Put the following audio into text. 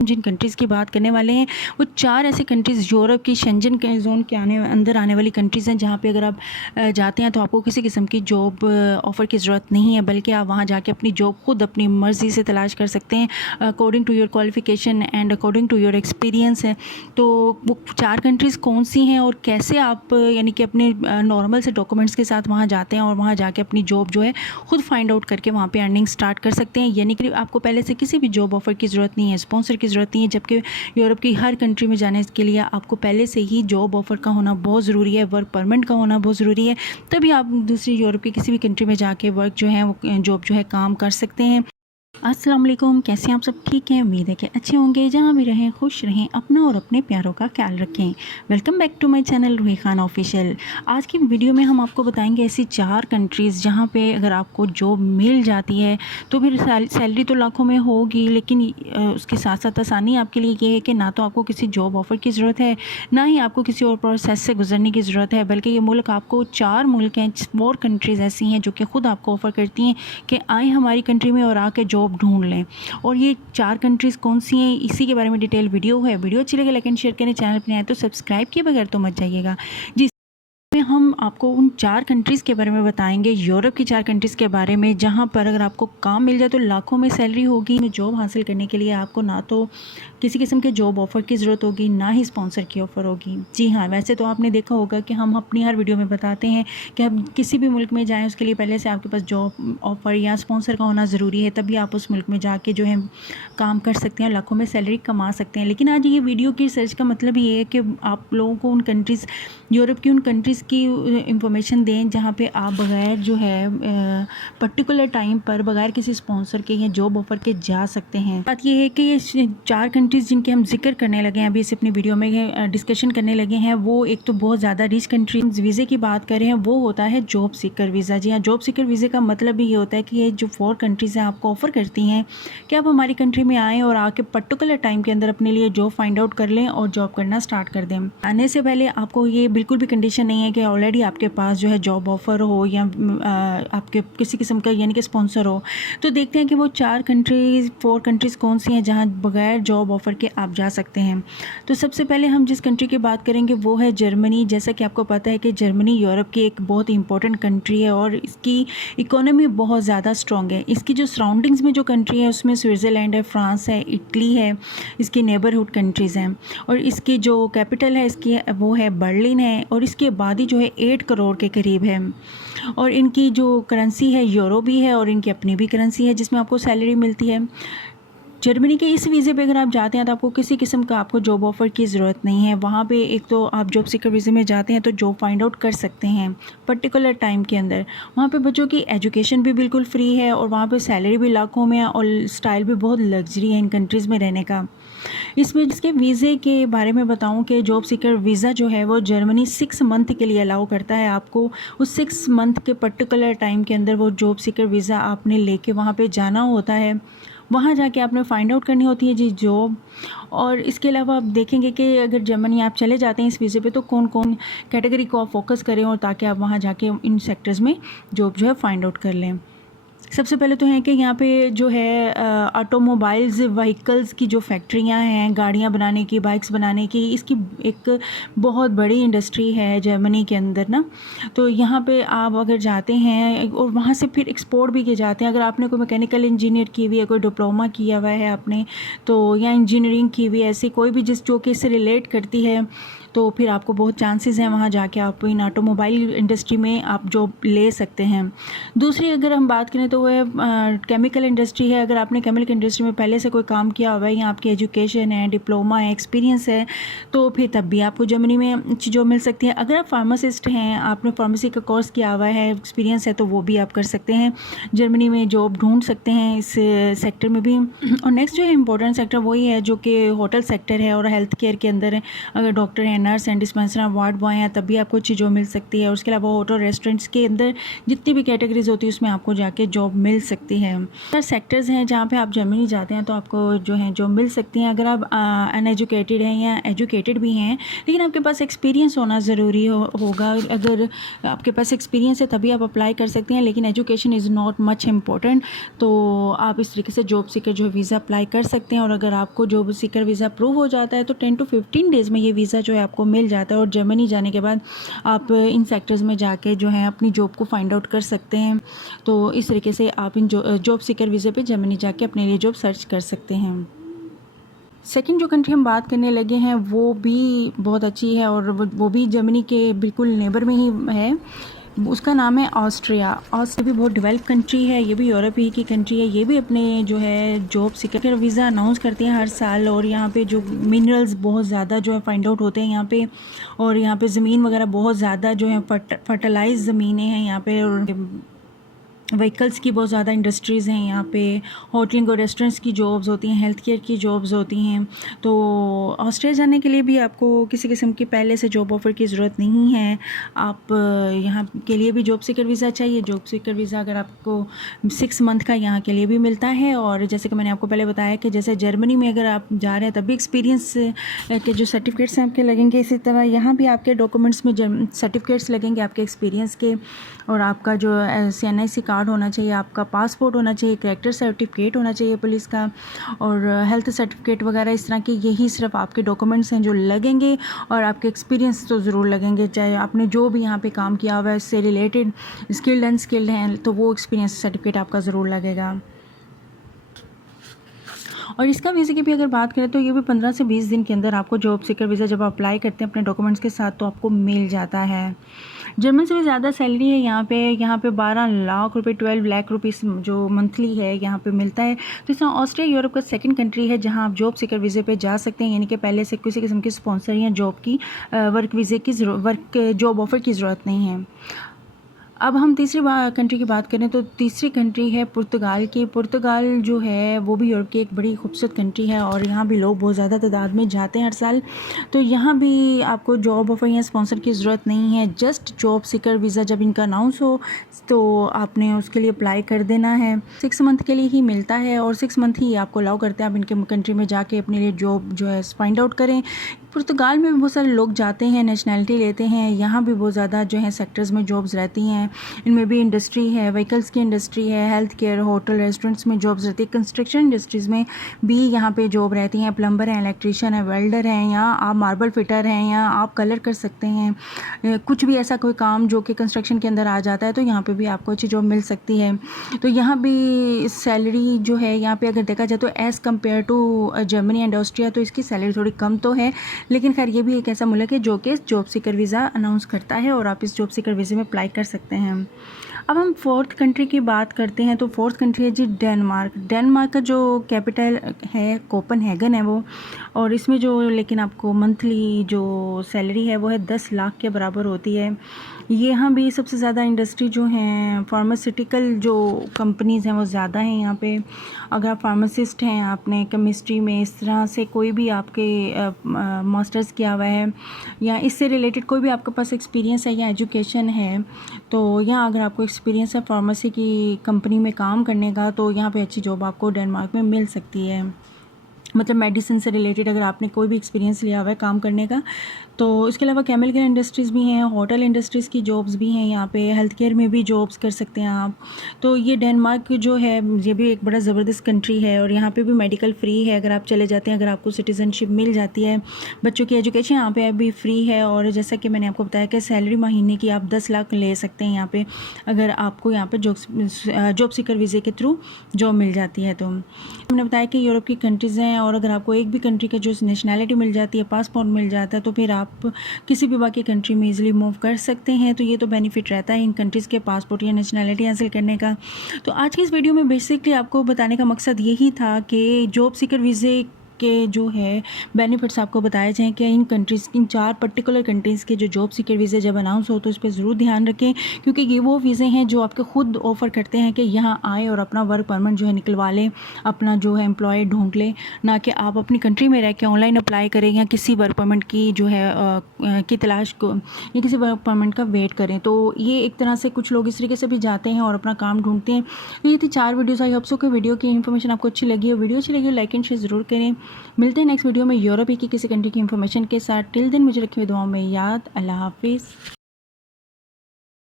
जिन countries की बात करने वाले हैं वो 4 ऐसे कंट्रीज़ यूरोप की शेंजन के ज़ोन के अंदर आने वाली कंट्रीज़ हैं, जहाँ पे अगर आप जाते हैं तो आपको किसी किस्म की जॉब ऑफ़र की ज़रूरत नहीं है, बल्कि आप वहाँ जाके अपनी जॉब खुद अपनी मर्ज़ी से तलाश कर सकते हैं according to your qualification and according to your experience है। तो वो 4 कंट्रीज़ कौन सी हैं और कैसे आप यानी कि अपने नॉर्मल से डॉक्यूमेंट्स के साथ वहाँ जाते हैं और वहाँ जाके अपनी जॉब जो है खुद फाइंड आउट करके वहाँ पे अर्निंग स्टार्ट कर सकते हैं। यानी कि आपको पहले से किसी भी जॉब ऑफ़र की ज़रूरत नहीं है, स्पॉन्सर की ज़रूरत नहीं है, जबकि यूरोप की हर कंट्री में जाने के लिए आपको पहले से ही जॉब ऑफ़र का होना बहुत ज़रूरी है, वर्क परमिट का होना बहुत ज़रूरी है, तभी आप दूसरी यूरोप की किसी भी कंट्री में जाके वर्क जो है वो जॉब जो है काम कर सकते हैं। अस्सलाम वालेकुम, कैसे हैं आप सब? ठीक हैं, उम्मीद है कि अच्छे होंगे। जहाँ भी रहें खुश रहें, अपना और अपने प्यारों का ख्याल रखें। Welcome back to my channel Ruhi Khan official. आज की वीडियो में हम आपको बताएंगे ऐसी 4 कंट्रीज़ जहाँ पे अगर आपको जॉब मिल जाती है तो फिर सैलरी तो लाखों में होगी, लेकिन उसके साथ साथ आसानी आपके लिए ये है कि ना तो आपको किसी जॉब ऑफ़र की ज़रूरत है, ना ही आपको किसी और प्रोसेस से गुजरने की ज़रूरत है, बल्कि ये मुल्क आपको 4 मुल्क हैं, 4 कंट्रीज़ ऐसी हैं जो कि ख़ुद आपको ऑफ़र करती हैं कि आएँ हमारी कंट्री में और आके जॉब ढूंढ लें। और ये 4 कंट्रीज़ कौन सी हैं, इसी के बारे में डिटेल वीडियो है। वीडियो अच्छी लगे लाइक एंड शेयर करें, चैनल पर आए तो सब्सक्राइब किए बगैर तो मत जाइएगा जी। में हम आपको उन 4 कंट्रीज़ के बारे में बताएंगे, यूरोप की 4 कंट्रीज़ के बारे में, जहां पर अगर आपको काम मिल जाए तो लाखों में सैलरी होगी। जॉब हासिल करने के लिए आपको ना तो किसी किस्म के जॉब ऑफ़र की ज़रूरत होगी, ना ही स्पॉन्सर की ऑफ़र होगी। जी हाँ, वैसे तो आपने देखा होगा कि हम अपनी हर वीडियो में बताते हैं कि आप किसी भी मुल्क में जाएँ उसके लिए पहले से आपके पास जॉब ऑफ़र या स्पॉन्सर का होना ज़रूरी है, तभी आप उस मुल्क में जाके जो है काम कर सकते हैं, लाखों में सैलरी कमा सकते हैं। लेकिन आज ये वीडियो की रिसर्च का मतलब ये है कि आप लोगों को उन कंट्रीज़, यूरोप की उन कंट्रीज़ की इंफॉर्मेशन दें जहाँ पे आप बग़ैर जो है पर्टिकुलर टाइम पर बग़ैर किसी स्पॉन्सर के या जॉब ऑफ़र के जा सकते हैं। बात ये है कि ये 4 कंट्रीज़ जिनके हम जिक्र करने लगे हैं अभी इस अपनी वीडियो में डिस्कशन करने लगे हैं, वो एक तो बहुत ज़्यादा रिच कंट्री। वीज़े की बात करें हैं वो होता है जॉब सीकर वीज़ा। जी हाँ, जॉब सीकर वीज़े का मतलब भी ये होता है कि ये जो 4 कंट्रीज़ हैं आपको ऑफ़र करती हैं कि आप हमारी कंट्री में आएँ और आके पर्टिकुलर टाइम के अंदर अपने लिए जॉब फाइंड आउट कर लें और जॉब करना स्टार्ट कर दें। आने से पहले आपको ये बिल्कुल भी कंडीशन नहीं है कि ऑलरेडी आपके पास जो है जॉब ऑफ़र हो या आपके किसी किस्म का यानी कि स्पॉन्सर हो। तो देखते हैं कि वो 4 कंट्रीज़ कौन सी हैं जहाँ बग़ैर जॉब ऑफ़र के आप जा सकते हैं। तो सबसे पहले हम जिस कंट्री की बात करेंगे वो है जर्मनी। जैसा कि आपको पता है कि जर्मनी यूरोप की एक बहुत इंपॉर्टेंट कंट्री है और इसकी इकोनॉमी बहुत ज़्यादा स्ट्रॉन्ग है। इसकी जो सराउंडिंग्स में जो कंट्री है उसमें स्विट्ज़रलैंड है, फ्रांस है, इटली है, इसकी नेबरहुड कंट्रीज़ हैं। और इसकी जो कैपिटल है इसकी वो है बर्लिन है और इसकी आबादी जो है 8 करोड़ के करीब है। और इनकी जो करेंसी है यूरो भी है और इनकी अपनी भी करेंसी है जिसमें आपको सैलरी मिलती है। जर्मनी के इस वीज़े पे अगर आप जाते हैं तो आपको किसी किस्म का आपको जॉब ऑफ़र की ज़रूरत नहीं है। वहाँ पे एक तो आप जॉब सीकर वीज़े में जाते हैं तो जॉब फाइंड आउट कर सकते हैं पर्टिकुलर टाइम के अंदर। वहाँ पे बच्चों की एजुकेशन भी बिल्कुल फ्री है और वहाँ पे सैलरी भी लाखों में है और स्टाइल भी बहुत लग्जरी है इन कंट्रीज़ में रहने का। इसमें इसके वीज़े के बारे में बताऊं कि जॉब सीकर वीज़ा जो है वो जर्मनी 6 मंथ के लिए अलाउ करता है आपको। उस 6 मंथ के पर्टिकुलर टाइम के अंदर वो जॉब सीकर वीज़ा आपने लेके वहाँ पे जाना होता है। वहाँ जाके आपने फ़ाइंड आउट करनी होती है जी जॉब। और इसके अलावा आप देखेंगे कि अगर जर्मनी आप चले जाते हैं इस वीज़े पे तो कौन कौन कैटेगरी को आप फोकस करें और ताकि आप वहाँ जाके इन सेक्टर्स में जॉब जो है फ़ाइंड आउट कर लें। सबसे पहले तो है कि यहाँ पे जो है ऑटोमोबाइल्स व्हीकल्स की जो फैक्ट्रियाँ हैं, गाड़ियाँ बनाने की, बाइक्स बनाने की, इसकी एक बहुत बड़ी इंडस्ट्री है जर्मनी के अंदर ना। तो यहाँ पे आप अगर जाते हैं और वहाँ से फिर एक्सपोर्ट भी किए जाते हैं। अगर आपने कोई मैकेनिकल इंजीनियर की हुई है, कोई डिप्लोमा किया हुआ है आपने तो, या इंजीनियरिंग की हुई है, ऐसी कोई भी जिस जो कि इससे रिलेट करती है, तो फिर आपको बहुत चांसेस हैं वहाँ जाके आप इन ऑटोमोबाइल इंडस्ट्री में आप जॉब ले सकते हैं। दूसरी अगर हम बात करें तो वो है केमिकल इंडस्ट्री है। अगर आपने केमिकल इंडस्ट्री में पहले से कोई काम किया हुआ है या आपकी एजुकेशन है, डिप्लोमा है, एक्सपीरियंस है, तो फिर तब भी आपको जर्मनी में अच्छी जॉब मिल सकती है। अगर आप फार्मासिस्ट हैं, आपने फार्मेसी का कोर्स किया हुआ है, एक्सपीरियंस है, तो वो भी आप कर सकते हैं, जर्मनी में जॉब ढूंढ सकते हैं इस सेक्टर में भी। और नेक्स्ट जो है इंपॉर्टेंट सेक्टर वही है जो कि होटल सेक्टर है और हेल्थ केयर के अंदर है। अगर डॉक्टर हैं, नर्स हैं, डिस्पेंसर हैं, वार्ड बॉय हैं, तब भी आपको अच्छी जॉब मिल सकती है। और उसके अलावा होटल रेस्टोरेंट्स के अंदर जितनी भी कैटेगरीज होती है उसमें आपको जाके जॉब मिल सकती है। सेक्टर्स हैं जहाँ पे आप जर्मनी जाते हैं तो आपको जो है जॉब मिल सकती हैं। अगर आप अनएजुकेटेड हैं या एजुकेटेड भी हैं लेकिन आपके पास एक्सपीरियंस होना ज़रूरी होगा। अगर आपके पास एक्सपीरियंस है तभी आप अप्लाई कर सकते हैं, लेकिन education is not much important. तो आप इस तरीके से जॉब सीकर जो है वीज़ा अप्लाई कर सकते हैं। और अगर आपको जॉब सीकर वीज़ा अप्रूव हो जाता है तो 10 to 15 डेज़ में ये वीज़ा जो है आपको मिल जाता है। और जर्मनी जाने के बाद आप इन सेक्टर्स में जाके जो है अपनी जॉब को फाइंड आउट कर सकते हैं। तो इस तरीके से आप इन जॉब सीकर वीज़े पे जर्मनी जाके अपने लिए जॉब सर्च कर सकते हैं। सेकंड जो कंट्री हम बात करने लगे हैं वो भी बहुत अच्छी है और वो भी जर्मनी के बिल्कुल नेबर में ही है। उसका नाम है ऑस्ट्रिया। ऑस्ट्रिया भी बहुत डेवलप कंट्री है, ये भी यूरोप ही की कंट्री है। ये भी अपने जो है जॉब सीकर वीज़ा अनाउंस करते हैं हर साल। और यहाँ पे जो मिनरल्स बहुत ज़्यादा जो है फाइंड आउट होते हैं यहाँ पे। और यहाँ पे ज़मीन वगैरह बहुत ज़्यादा जो है फर्टिलाइज ज़मीनें हैं यहाँ पे। और व्हीकल्स की बहुत ज़्यादा इंडस्ट्रीज़ हैं यहाँ पे। होटलिंग और रेस्टोरेंट्स की जॉब्स होती हैं, हेल्थ केयर की जॉब्स होती हैं। तो ऑस्ट्रेलिया जाने के लिए भी आपको किसी किस्म की पहले से जॉब ऑफ़र की ज़रूरत नहीं है। आप यहाँ के लिए भी जॉब सीकर वीज़ा चाहिए। जॉब सीकर वीज़ा अगर आपको 6 मंथ का यहाँ के लिए भी मिलता है। और जैसे कि मैंने आपको पहले बताया कि जैसे जर्मनी में अगर आप जा रहे हैं तब भी एक्सपीरियंस के जो सर्टिफिकेट्स हैं आपके लगेंगे, इसी तरह यहाँ भी आपके डॉक्यूमेंट्स में सर्टिफिकेट्स लगेंगे आपके एक्सपीरियंस के। और आपका जो CNIC कार्ड होना चाहिए, आपका पासपोर्ट होना चाहिए, कैरेक्टर सर्टिफिकेट होना चाहिए पुलिस का, और हेल्थ सर्टिफिकेट वगैरह इस तरह के यही सिर्फ आपके डॉक्यूमेंट्स हैं जो लगेंगे। और आपके एक्सपीरियंस तो ज़रूर लगेंगे, चाहे आपने जो भी यहाँ पे काम किया हुआ है इससे रिलेटेड, स्किल्ड अनस्किल्ड हैं, तो वो एक्सपीरियंस सर्टिफिकेट आपका ज़रूर लगेगा। और इसका वीज़े की भी अगर बात करें तो ये भी 15 से 20 दिन के अंदर आपको जॉब सीकर वीज़ा जब अप्लाई करते हैं अपने डॉक्यूमेंट्स के साथ तो आपको मिल जाता है। जर्मन से भी ज़्यादा सैलरी है यहाँ पे 12 लाख रुपए 12 लाख रुपीस जो मंथली है यहाँ पे मिलता है। तो इस तरह ऑस्ट्रिया यूरोप का सेकंड कंट्री है जहाँ आप जॉब सीकर वीज़े पे जा सकते हैं, यानी कि पहले से किसी किस्म की स्पॉन्सर या जॉब ऑफ़र की ज़रूरत नहीं है। अब हम तीसरी कंट्री की बात करें तो तीसरी कंट्री है पुर्तगाल की। पुर्तगाल जो है वो भी यूरोप की एक बड़ी खूबसूरत कंट्री है और यहाँ भी लोग बहुत ज़्यादा तादाद में जाते हैं हर साल। तो यहाँ भी आपको जॉब ऑफ़र या स्पॉन्सर की ज़रूरत नहीं है। जस्ट जॉब सीकर वीज़ा जब इनका अनाउंस हो तो आपने उसके लिए अप्लाई कर देना है। 6 मंथ के लिए ही मिलता है और 6 मंथ ही आपको अलाउ करते हैं आप इनके कंट्री में जाके अपने लिए जॉब जो है फाइंड आउट करें। पुर्तगाल में भी बहुत सारे लोग जाते हैं, नेशनैलिटी लेते हैं। यहाँ भी बहुत ज़्यादा जो है सेक्टर्स में जॉब्स रहती हैं। इनमें भी इंडस्ट्री है, व्हीकल्स की इंडस्ट्री है, हेल्थ केयर, होटल, रेस्टोरेंट्स में जॉब्स रहती है। कंस्ट्रक्शन इंडस्ट्रीज़ में भी यहाँ पे जॉब रहती हैं। प्लम्बर हैं, इलेक्ट्रीशियन है, वेल्डर हैं, या आप मार्बल फिटर हैं, या आप कलर कर सकते हैं। कुछ भी ऐसा कोई काम जो कि कंस्ट्रक्शन के अंदर आ जाता है तो यहाँ पे भी आपको अच्छी जॉब मिल सकती है। तो यहाँ भी सैलरी जो है यहाँ पे अगर देखा जाए तो as compared to Germany and Austria तो इसकी सैलरी थोड़ी कम तो है, लेकिन खैर ये भी एक ऐसा मुल्क है जो कि जॉब सीकर वीज़ा अनाउंस करता है और आप इस जॉब सीकर वीज़े में अप्लाई कर सकते हैं। अब हम फोर्थ कंट्री की बात करते हैं तो फोर्थ कंट्री है जी डेनमार्क। डेनमार्क का जो कैपिटल है कोपेनहेगन है वो, और इसमें जो लेकिन आपको मंथली जो सैलरी है वो है 10 लाख के बराबर होती है। यहाँ भी सबसे ज़्यादा इंडस्ट्री जो हैं फार्मास्यूटिकल जो कंपनीज़ हैं वो ज़्यादा हैं यहाँ पे। अगर आप फार्मासिस्ट हैं, आपने केमिस्ट्री में इस तरह से कोई भी आपके मास्टर्स किया हुआ है या इससे रिलेटेड कोई भी आपके पास एक्सपीरियंस है या एजुकेशन है, तो यहाँ अगर आपको एक्सपीरियंस है फार्मेसी की कंपनी में काम करने का तो यहाँ पे अच्छी जॉब आपको डेनमार्क में मिल सकती है। मतलब मेडिसिन से रिलेटेड अगर आपने कोई भी एक्सपीरियंस लिया हुआ है काम करने का। तो इसके अलावा केमिकल इंडस्ट्रीज़ भी हैं, होटल इंडस्ट्रीज़ की जॉब्स भी हैं यहाँ पे, हेल्थ केयर में भी जॉब्स कर सकते हैं आप। तो ये डेनमार्क जो है ये भी एक बड़ा ज़बरदस्त कंट्री है और यहाँ पे भी मेडिकल फ्री है अगर आप चले जाते हैं, अगर आपको सिटीज़नशिप मिल जाती है। बच्चों की एजुकेशन यहाँ पे अभी फ्री है और जैसा कि मैंने आपको बताया कि सैलरी महीने की आप 10 लाख ले सकते हैं यहाँ पे, अगर आपको यहाँ पर जॉब सीकर वीज़े के थ्रू जॉब मिल जाती है। तो हमने बताया कि यूरोप की कंट्रीज़ हैं और अगर आपको एक भी कंट्री का जो नेशनैलिटी मिल जाती है, पासपोर्ट मिल जाता है, तो फिर आप किसी भी बाकी कंट्री में इजीली मूव कर सकते हैं। तो ये तो बेनिफिट रहता है इन कंट्रीज़ के पासपोर्ट या नेशनैलिटी हासिल करने का। तो आज की इस वीडियो में बेसिकली आपको बताने का मकसद यही था कि जॉब सीकर वीज़े के जो है बेनिफिट्स आपको बताए जाएँ कि इन कंट्रीज़, इन 4 पर्टिकुलर कंट्रीज़ के जो जॉब सीकर वीज़े जब अनाउंस हो तो इस पे ज़रूर ध्यान रखें, क्योंकि ये वो वीज़े हैं जो आपके खुद ऑफ़र करते हैं कि यहाँ आएँ और अपना वर्क परमिट जो है निकलवा लें, अपना जो है एम्प्लॉय ढूँढ लें, ना कि आप अपनी कंट्री में रह के ऑनलाइन अप्लाई करें या किसी वर्क परमिट की जो है की तलाश को या किसी वर्क परमिट का वेट करें। तो ये एक तरह से कुछ लोग इस तरीके से भी जाते हैं और अपना काम ढूँढते हैं। तो ये थी 4 वीडियोज़। आई होप सो कि वीडियो की इन्फॉर्मेशन आपको अच्छी लगी हो। वीडियो अच्छी लगी हो लाइक एंड शेयर ज़रूर करें। मिलते हैं नेक्स्ट वीडियो में यूरोप की किसी कंट्री की इन्फॉर्मेशन के साथ। टिल देन मुझे रखिए दुआओं में याद। अल्लाह हाफिज़।